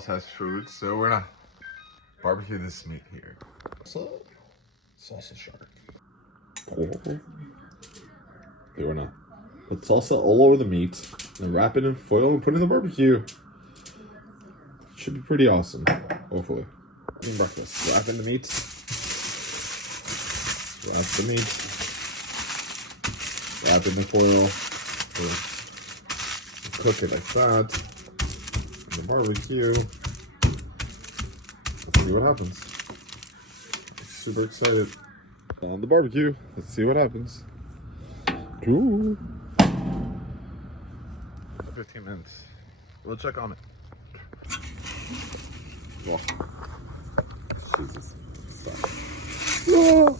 else has food, so we're gonna barbecue this meat here. So, salsa shark. They were not. Put salsa all over the meat, and wrap it in foil and put it in the barbecue. Should be pretty awesome, hopefully. Eating breakfast. Wrap in the meat. Wrap the meat. Wrap in the foil. Cook it like that. In the barbecue. Let's see what happens. I'm super excited. On the barbecue. Let's see what happens. Ooh. 15 minutes. We'll check on it. Oh. Jesus. Stop. Oh.